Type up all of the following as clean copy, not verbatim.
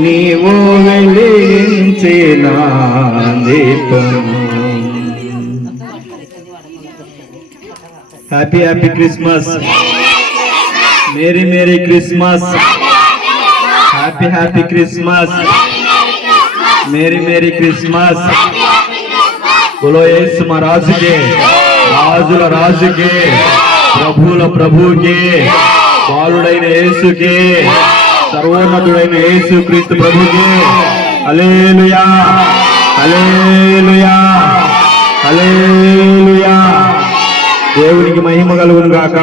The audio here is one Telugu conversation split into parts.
నీవు వెలిగించిన దీపము. Happy happy Christmas, merry merry Christmas, happy happy Christmas, merry merry Christmas. బోలో యేసు మహారాజుకే, రాజుల రాజుకే, ప్రభువుల ప్రభువుకే, బాలుడైన యేసుకే, సర్వోన్నతుడైన యేసు క్రీస్తు ప్రభుకే హల్లెలూయా, హల్లెలూయా, హల్లెలూయా. దేవునికి మహిమ కలుగును గాక.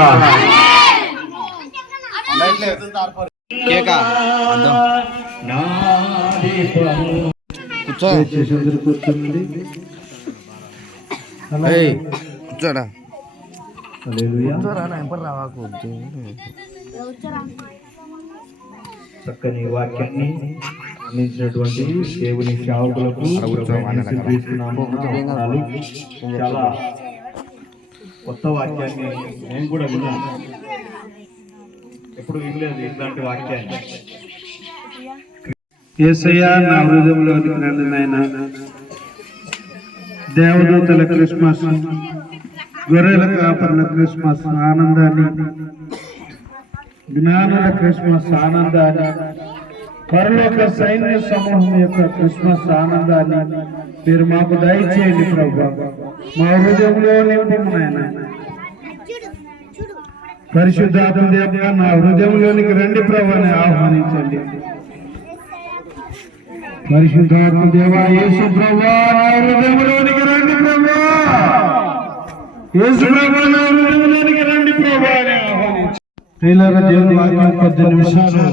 కూర్చోడా చక్కని వాక్యాన్ని అందించినటువంటి దేవుని సేవకులకు చాలా కొత్త వాక్యాన్ని నేను కూడా విన్నాను, ఎప్పుడు వినలేదు ఇట్లాంటి వాక్యాన్ని. యేసయ్యా నా హృదయంలోనికి రండి నాయనా. దేవదూతల క్రిస్మస్, గొర్రెల కాపరుల క్రిస్మస్ ఆనందాన్ని, జ్ఞానుల క్రిస్మస్ ఆనందాన్ని, పరలోక సైన్య సమూహం యొక్క క్రిస్మస్ ఆనందాన్ని మీరు మాకు దయచేయండి ప్రభువా. మా హృదయంలో నింపము నాయనా. పరిశుద్ధాత్మ దేవా నా హృదయంలోనికి రండి ప్రభువాని ఆహ్వానించండి. పరిశుద్ధాత్మ దేవా యేసు ప్రభువా నా హృదయంలోనికి రండి ప్రభువా. యేసు ప్రభువా నా హృదయంలోనికి రండి ప్రభువా అని ఆహ్వానించండి. ప్రియులారా, దేవుని వాక్యం 10 నిమిషాలు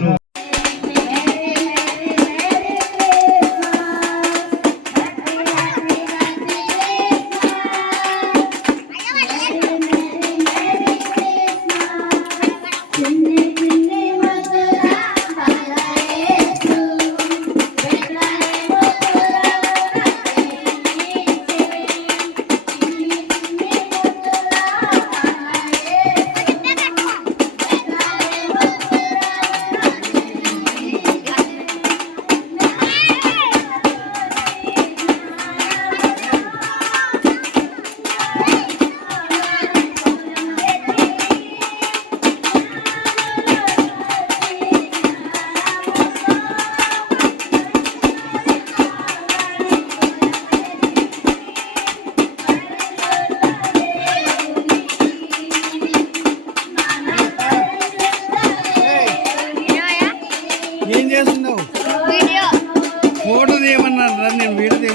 ఏం చేస్తున్నావు? ఫోటో తీయమన్నారు, నేను వీడియో